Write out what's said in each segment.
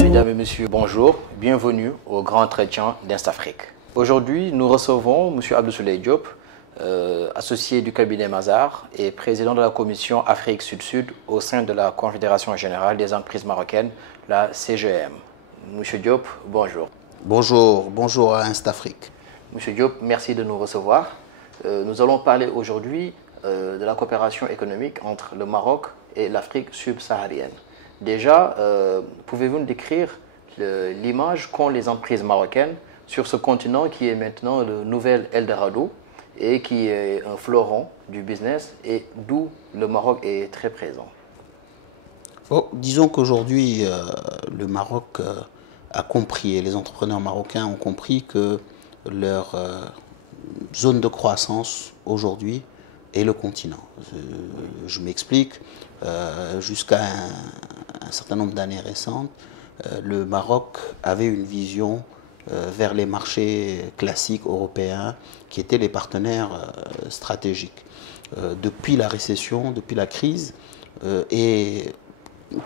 Mesdames et messieurs, bonjour, bienvenue au Grand Entretien d'Instafrique. Aujourd'hui, nous recevons M. Abdoulaye Diop, associé du cabinet Mazars et président de la commission Afrique Sud-Sud au sein de la Confédération Générale des Entreprises Marocaines, la CGM. M. Diop, bonjour. Bonjour à Instafrique. M. Diop, merci de nous recevoir. Nous allons parler aujourd'hui de la coopération économique entre le Maroc et l'Afrique subsaharienne. Déjà, pouvez-vous nous décrire l'image qu'ont les entreprises marocaines sur ce continent qui est maintenant le nouvel Eldorado et qui est un fleuron du business et d'où le Maroc est très présent? Disons qu'aujourd'hui, le Maroc a compris, et les entrepreneurs marocains ont compris que leur zone de croissance aujourd'hui est le continent. Je m'explique, jusqu'à un certain nombre d'années récentes, le Maroc avait une vision vers les marchés classiques européens qui étaient les partenaires stratégiques. Depuis la récession, depuis la crise et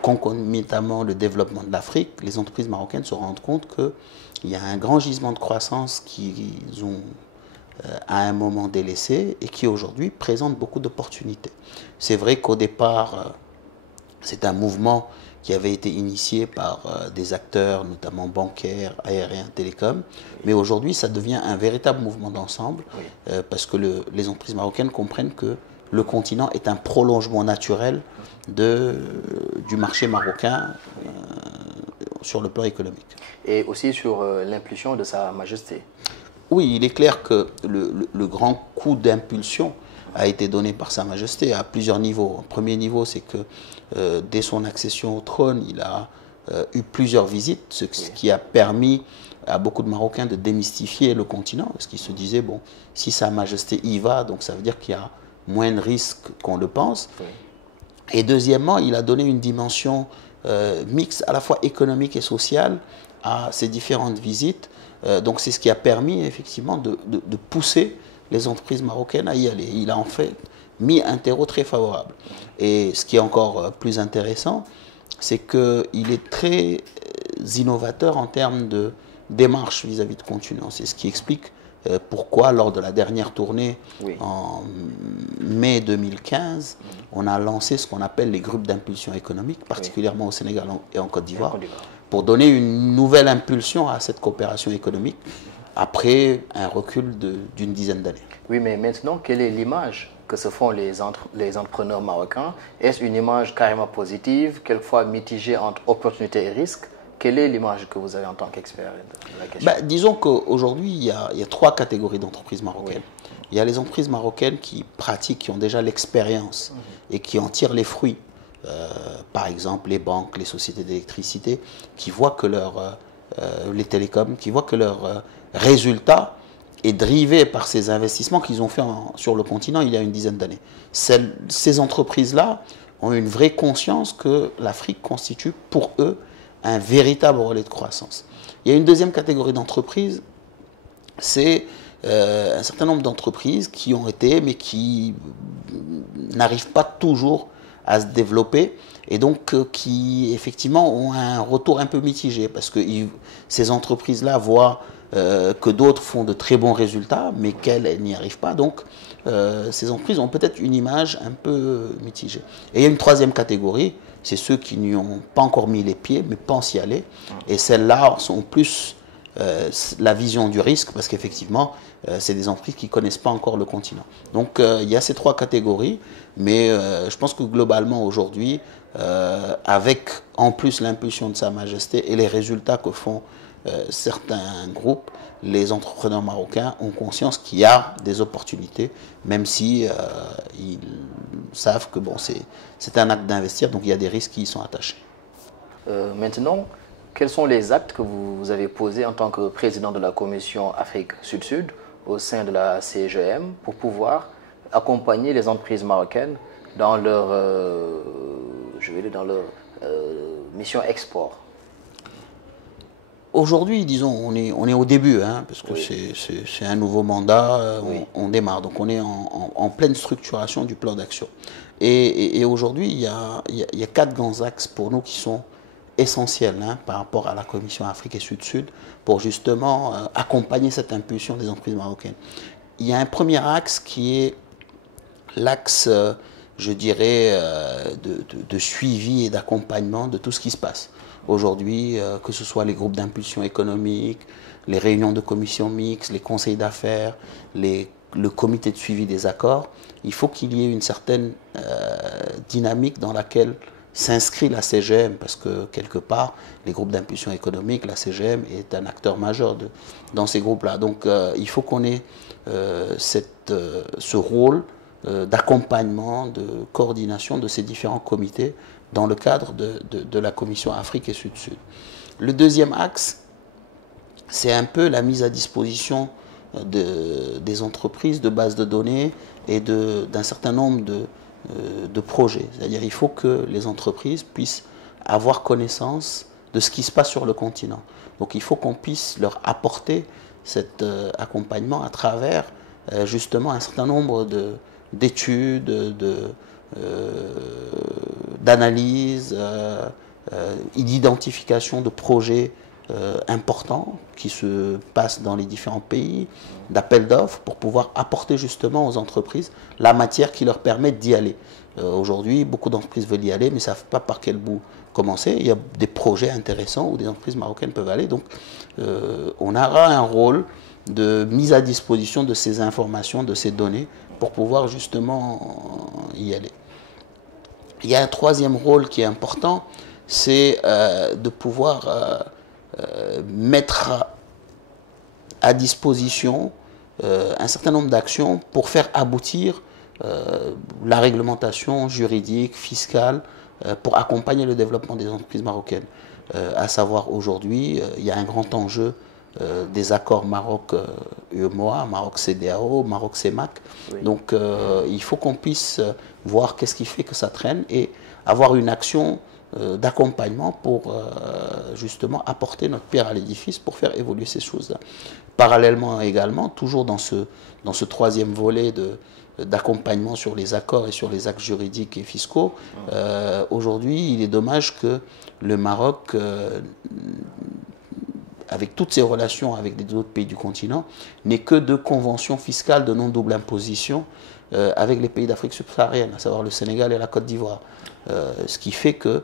concomitamment le développement de l'Afrique, les entreprises marocaines se rendent compte qu'il y a un grand gisement de croissance qu'ils ont à un moment délaissé et qui aujourd'hui présente beaucoup d'opportunités. C'est vrai qu'au départ, c'est un mouvement qui avait été initié par des acteurs, notamment bancaires, aériens, télécoms. Mais aujourd'hui, ça devient un véritable mouvement d'ensemble parce que les entreprises marocaines comprennent que le continent est un prolongement naturel du marché marocain sur le plan économique. Et aussi sur l'impulsion de Sa Majesté. Oui, il est clair que le grand coup d'impulsion a été donné par Sa Majesté à plusieurs niveaux. Au premier niveau, c'est que dès son accession au trône, il a eu plusieurs visites, ce qui a permis à beaucoup de Marocains de démystifier le continent, parce qu'ils se disaient, bon, si Sa Majesté y va, donc ça veut dire qu'il y a moins de risques qu'on le pense. Oui. Et deuxièmement, il a donné une dimension mixte, à la fois économique et sociale, à ces différentes visites. Donc c'est ce qui a permis effectivement de pousser les entreprises marocaines à y aller. Il a en fait mis un terreau très favorable. Et ce qui est encore plus intéressant, c'est qu'il est très innovateur en termes de démarche vis-à-vis de continent. C'est ce qui explique pourquoi, lors de la dernière tournée en mai 2015, on a lancé ce qu'on appelle les groupes d'impulsion économique, particulièrement au Sénégal et en Côte d'Ivoire, pour donner une nouvelle impulsion à cette coopération économique après un recul d'une dizaine d'années. Oui, mais maintenant, quelle est l'image que se font les entrepreneurs marocains? Est-ce une image carrément positive, quelquefois mitigée entre opportunités et risques? Quelle est l'image que vous avez en tant qu'expert de la question? Disons qu'aujourd'hui, il y a trois catégories d'entreprises marocaines. Oui. Il y a les entreprises marocaines qui pratiquent, qui ont déjà l'expérience et qui en tirent les fruits. Par exemple, les banques, les sociétés d'électricité, qui voient que les télécoms, qui voient que leur résultat est drivé par ces investissements qu'ils ont fait sur le continent il y a une dizaine d'années. Ces entreprises-là ont une vraie conscience que l'Afrique constitue pour eux un véritable relais de croissance. Il y a une deuxième catégorie d'entreprises, c'est un certain nombre d'entreprises qui ont été, mais qui n'arrivent pas toujours à se développer et donc qui effectivement ont un retour un peu mitigé parce que ces entreprises-là voient que d'autres font de très bons résultats mais qu'elles n'y arrivent pas. Donc ces entreprises ont peut-être une image un peu mitigée. Et il y a une troisième catégorie, c'est ceux qui n'y ont pas encore mis les pieds mais pensent y aller. Et celles-là sont plus la vision du risque parce qu'effectivement c'est des entreprises qui ne connaissent pas encore le continent. Donc il y a ces trois catégories, mais je pense que globalement aujourd'hui, avec en plus l'impulsion de Sa Majesté et les résultats que font certains groupes, les entrepreneurs marocains ont conscience qu'il y a des opportunités, même si ils savent que bon, c'est un acte d'investir, donc il y a des risques qui y sont attachés. Maintenant, quels sont les actes que vous avez posés en tant que président de la commission Afrique Sud-Sud au sein de la CGM pour pouvoir accompagner les entreprises marocaines dans leur, mission export? Aujourd'hui, disons, on est au début, hein, parce que Oui. c'est un nouveau mandat, Oui. on démarre. Donc on est en pleine structuration du plan d'action. Et aujourd'hui, il y a 4 grands axes pour nous qui sont essentiels, hein, par rapport à la Commission Afrique et Sud-Sud pour justement accompagner cette impulsion des entreprises marocaines. Il y a un premier axe qui est l'axe, je dirais, de suivi et d'accompagnement de tout ce qui se passe. Aujourd'hui, que ce soit les groupes d'impulsion économique, les réunions de commissions mixtes, les conseils d'affaires, le comité de suivi des accords, il faut qu'il y ait une certaine dynamique dans laquelle s'inscrit la CGM, parce que quelque part, les groupes d'impulsion économique, la CGM est un acteur majeur dans ces groupes-là. Donc il faut qu'on ait ce rôle d'accompagnement, de coordination de ces différents comités dans le cadre de la Commission Afrique et Sud-Sud. Le deuxième axe, c'est un peu la mise à disposition des entreprises de bases de données et d'un certain nombre de projets. C'est-à-dire qu'il faut que les entreprises puissent avoir connaissance de ce qui se passe sur le continent. Donc il faut qu'on puisse leur apporter cet accompagnement à travers justement un certain nombre d'études, d'analyses, d'identification de projets importants qui se passent dans les différents pays, d'appels d'offres pour pouvoir apporter justement aux entreprises la matière qui leur permet d'y aller. Aujourd'hui, beaucoup d'entreprises veulent y aller mais ne savent pas par quel bout commencer. Il y a des projets intéressants où des entreprises marocaines peuvent aller. Donc on aura un rôle de mise à disposition de ces informations, de ces données pour pouvoir justement y aller. Il y a un troisième rôle qui est important, c'est de pouvoir mettre à disposition un certain nombre d'actions pour faire aboutir la réglementation juridique, fiscale, pour accompagner le développement des entreprises marocaines. À savoir aujourd'hui, il y a un grand enjeu des accords Maroc-UEMOA, Maroc-CEDEAO, Maroc-CEMAC. Oui. Donc il faut qu'on puisse voir qu'est-ce qui fait que ça traîne et avoir une action d'accompagnement pour justement apporter notre pierre à l'édifice pour faire évoluer ces choses-là. Parallèlement également, toujours dans ce troisième volet d'accompagnement sur les accords et sur les actes juridiques et fiscaux, aujourd'hui il est dommage que le Maroc avec toutes ses relations avec les autres pays du continent, n'est que de conventions fiscales de non-double imposition avec les pays d'Afrique subsaharienne, à savoir le Sénégal et la Côte d'Ivoire. Ce qui fait que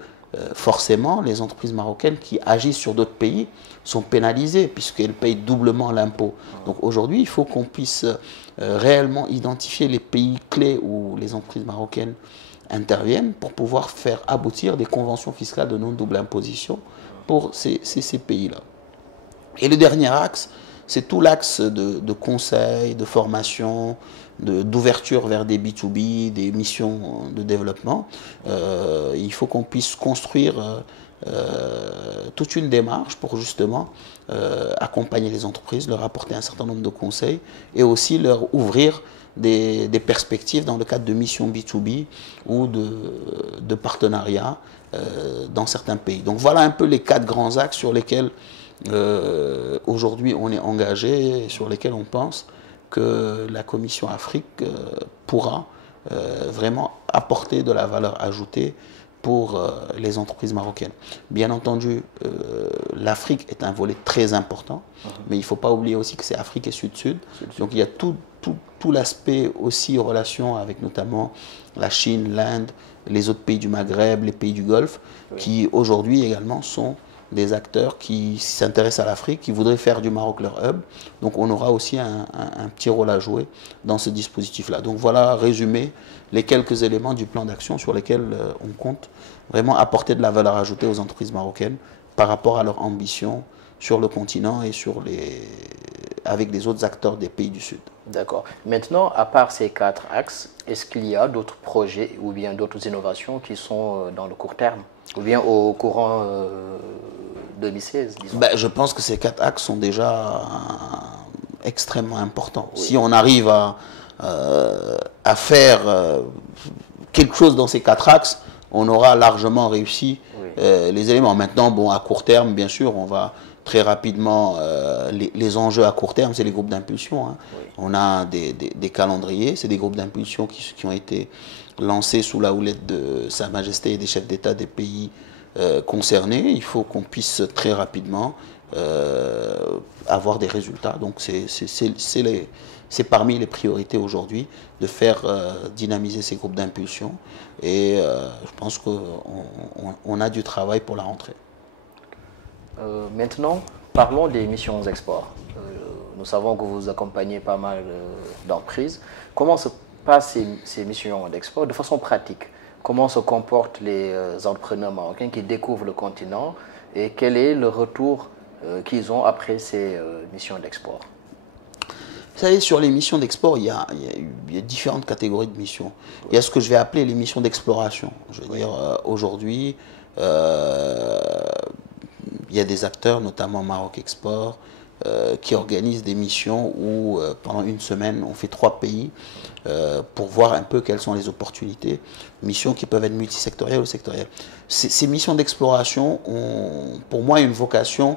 forcément, les entreprises marocaines qui agissent sur d'autres pays sont pénalisées puisqu'elles payent doublement l'impôt. Donc aujourd'hui, il faut qu'on puisse réellement identifier les pays clés où les entreprises marocaines interviennent pour pouvoir faire aboutir des conventions fiscales de non-double imposition pour ces pays-là. Et le dernier axe, c'est tout l'axe de conseil, de formation, d'ouverture vers des B2B, des missions de développement. Il faut qu'on puisse construire toute une démarche pour justement accompagner les entreprises, leur apporter un certain nombre de conseils et aussi leur ouvrir des perspectives dans le cadre de missions B2B ou de partenariats dans certains pays. Donc voilà un peu les 4 grands axes sur lesquels aujourd'hui on est engagé et sur lesquels on pense que la Commission Afrique pourra vraiment apporter de la valeur ajoutée pour les entreprises marocaines. Bien entendu, l'Afrique est un volet très important, mais il ne faut pas oublier aussi que c'est Afrique et Sud-Sud. Donc il y a tout l'aspect aussi en relation avec notamment la Chine, l'Inde, les autres pays du Maghreb, les pays du Golfe, qui aujourd'hui également sont des acteurs qui s'intéressent à l'Afrique, qui voudraient faire du Maroc leur hub. Donc on aura aussi un petit rôle à jouer dans ce dispositif-là. Donc voilà, résumé, les quelques éléments du plan d'action sur lesquels on compte vraiment apporter de la valeur ajoutée aux entreprises marocaines par rapport à leur ambition sur le continent et avec les autres acteurs des pays du Sud. D'accord. Maintenant, à part ces 4 axes, est-ce qu'il y a d'autres projets ou bien d'autres innovations qui sont dans le court terme ou bien au courant 2016, disons? Je pense que ces 4 axes sont déjà extrêmement importants. Oui. Si on arrive à faire quelque chose dans ces 4 axes, on aura largement réussi les éléments. Maintenant, bon, à court terme, bien sûr, on va très rapidement les enjeux à court terme, c'est les groupes d'impulsion. Hein. Oui. On a des calendriers, c'est des groupes d'impulsion qui ont été lancés sous la houlette de Sa Majesté et des chefs d'État des pays concernés. Il faut qu'on puisse très rapidement avoir des résultats. Donc c'est parmi les priorités aujourd'hui de faire dynamiser ces groupes d'impulsion. Et je pense qu'on a du travail pour la rentrée. Maintenant, parlons des missions export. Nous savons que vous accompagnez pas mal d'entreprises. Comment se passent ces missions d'export de façon pratique? Comment se comportent les entrepreneurs marocains qui découvrent le continent et quel est le retour qu'ils ont après ces missions d'export? Vous savez, sur les missions d'export, il y a différentes catégories de missions. Il y a ce que je vais appeler les missions d'exploration. Je veux dire, aujourd'hui, il y a des acteurs, notamment Maroc Export, qui organisent des missions où pendant une semaine, on fait 3 pays pour voir un peu quelles sont les opportunités. Missions qui peuvent être multisectorielles ou sectorielles. Ces missions d'exploration ont, pour moi, une vocation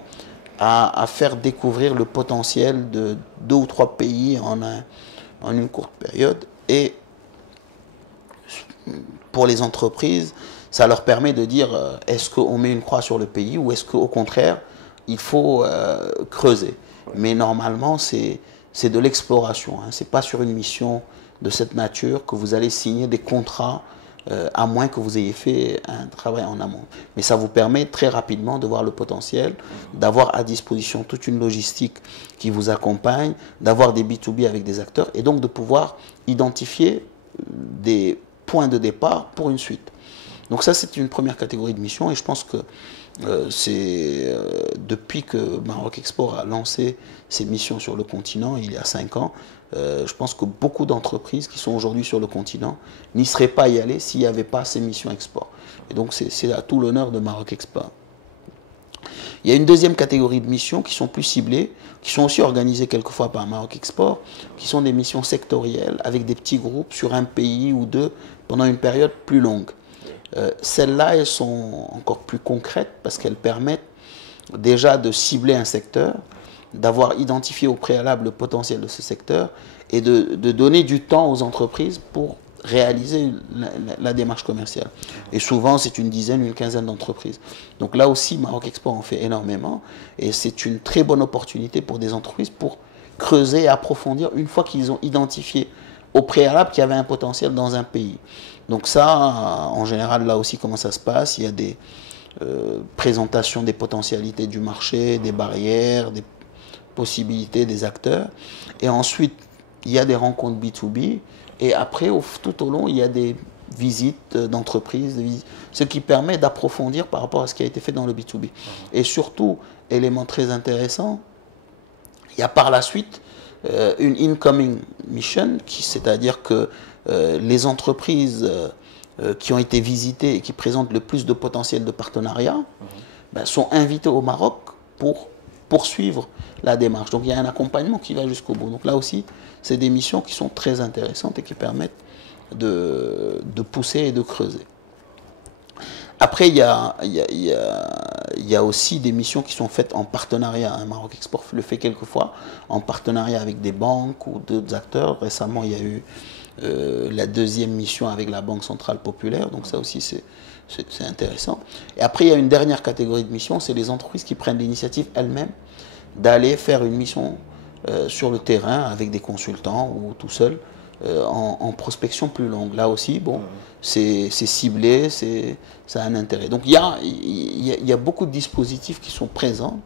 à faire découvrir le potentiel de 2 ou 3 pays en une courte période. Et pour les entreprises, ça leur permet de dire est-ce qu'on met une croix sur le pays ou est-ce qu'au contraire, il faut creuser. Mais normalement, c'est de l'exploration. Hein. Ce n'est pas sur une mission de cette nature que vous allez signer des contrats à moins que vous ayez fait un travail en amont. Mais ça vous permet très rapidement de voir le potentiel, d'avoir à disposition toute une logistique qui vous accompagne, d'avoir des B2B avec des acteurs et donc de pouvoir identifier des points de départ pour une suite. Donc ça, c'est une première catégorie de mission et je pense que depuis que Maroc Export a lancé ses missions sur le continent, il y a 5 ans, je pense que beaucoup d'entreprises qui sont aujourd'hui sur le continent n'y seraient pas y allées s'il n'y avait pas ces missions export. Et donc c'est à tout l'honneur de Maroc Export. Il y a une deuxième catégorie de missions qui sont plus ciblées, qui sont aussi organisées quelquefois par Maroc Export, qui sont des missions sectorielles avec des petits groupes sur un pays ou deux pendant une période plus longue. Celles-là, elles sont encore plus concrètes parce qu'elles permettent déjà de cibler un secteur, d'avoir identifié au préalable le potentiel de ce secteur et de donner du temps aux entreprises pour réaliser la démarche commerciale. Et souvent, c'est une dizaine, une quinzaine d'entreprises. Donc là aussi, Maroc Export en fait énormément et c'est une très bonne opportunité pour des entreprises pour creuser et approfondir une fois qu'ils ont identifié au préalable qu'il y avait un potentiel dans un pays. Donc ça, en général, là aussi, comment ça se passe? Il y a des présentations des potentialités du marché, des barrières, des possibilités des acteurs. Et ensuite, il y a des rencontres B2B. Et après, tout au long, il y a des visites d'entreprises, ce qui permet d'approfondir par rapport à ce qui a été fait dans le B2B. Et surtout, élément très intéressant, il y a par la suite une incoming mission, c'est-à-dire que les entreprises qui ont été visitées et qui présentent le plus de potentiel de partenariat sont invitées au Maroc pour poursuivre la démarche. Donc il y a un accompagnement qui va jusqu'au bout. Donc là aussi, c'est des missions qui sont très intéressantes et qui permettent de pousser et de creuser. Après, il y a aussi des missions qui sont faites en partenariat. Maroc Export le fait quelquefois en partenariat avec des banques ou d'autres acteurs. Récemment, il y a eu la deuxième mission avec la Banque Centrale Populaire. Donc ça aussi, c'est intéressant. Et après, il y a une dernière catégorie de missions, c'est les entreprises qui prennent l'initiative elles-mêmes d'aller faire une mission sur le terrain avec des consultants ou tout seul. En prospection plus longue. Là aussi, bon, c'est ciblé, ça a un intérêt. Donc il y a beaucoup de dispositifs qui sont présents,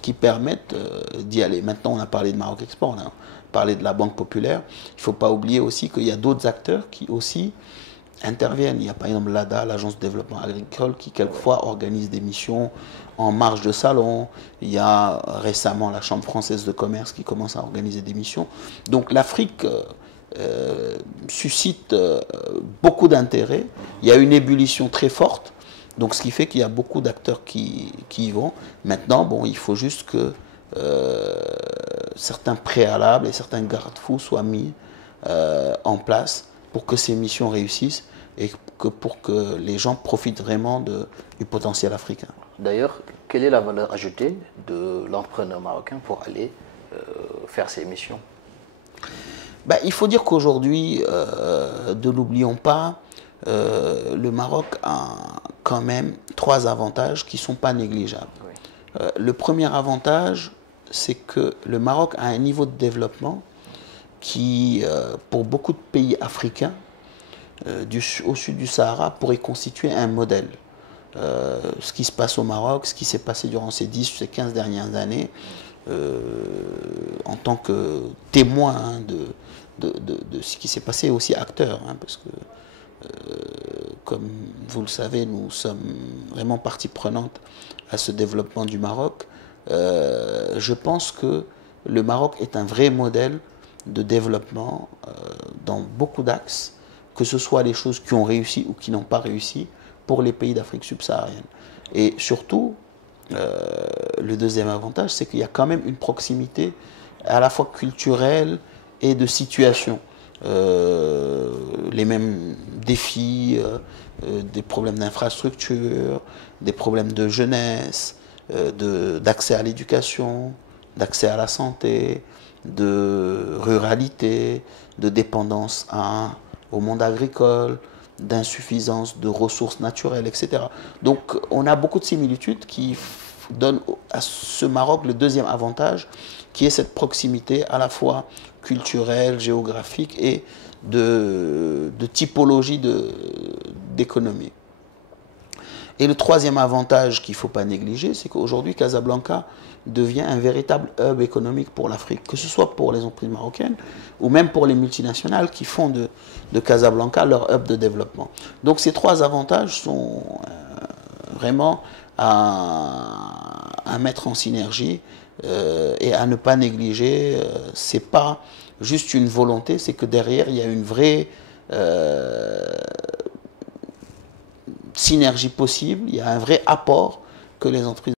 qui permettent d'y aller. Maintenant, on a parlé de Maroc Export, on a parlé de la Banque Populaire. Il ne faut pas oublier aussi qu'il y a d'autres acteurs qui aussi interviennent. Il y a par exemple l'ADA, l'Agence de développement agricole, qui quelquefois organise des missions en marge de salon. Il y a récemment la Chambre française de commerce qui commence à organiser des missions. Donc l'Afrique suscite beaucoup d'intérêt. Il y a une ébullition très forte, donc ce qui fait qu'il y a beaucoup d'acteurs qui y vont. Maintenant, bon, il faut juste que certains préalables et certains garde-fous soient mis en place pour que ces missions réussissent et pour que les gens profitent vraiment du potentiel africain. D'ailleurs, quelle est la valeur ajoutée de l'entrepreneur marocain pour aller faire ses missions? Ben, il faut dire qu'aujourd'hui, ne l'oublions pas, le Maroc a quand même 3 avantages qui ne sont pas négligeables. Oui. Le premier avantage, c'est que le Maroc a un niveau de développement qui, pour beaucoup de pays africains, au sud du Sahara, pourrait constituer un modèle. Ce qui se passe au Maroc, ce qui s'est passé durant ces 10 ou ces 15 dernières années, en tant que témoin hein, de ce qui s'est passé, aussi acteur, hein, parce que, comme vous le savez, nous sommes vraiment partie prenante à ce développement du Maroc. Je pense que le Maroc est un vrai modèle de développement dans beaucoup d'axes, que ce soit les choses qui ont réussi ou qui n'ont pas réussi pour les pays d'Afrique subsaharienne. Et surtout, le deuxième avantage, c'est qu'il y a quand même une proximité à la fois culturelle et de situation. Les mêmes défis, des problèmes d'infrastructure, des problèmes de jeunesse, d'accès à l'éducation, d'accès à la santé, de ruralité, de dépendance au monde agricole, d'insuffisance de ressources naturelles, etc. Donc on a beaucoup de similitudes qui donnent à ce Maroc le deuxième avantage, qui est cette proximité à la fois culturelle, géographique et de typologie d'économie. Et le troisième avantage qu'il ne faut pas négliger, c'est qu'aujourd'hui Casablanca devient un véritable hub économique pour l'Afrique, que ce soit pour les entreprises marocaines ou même pour les multinationales qui font de Casablanca leur hub de développement. Donc ces 3 avantages sont vraiment à mettre en synergie et à ne pas négliger. Ce n'est pas juste une volonté, c'est que derrière il y a une vraie synergie possible, il y a un vrai apport que les entreprises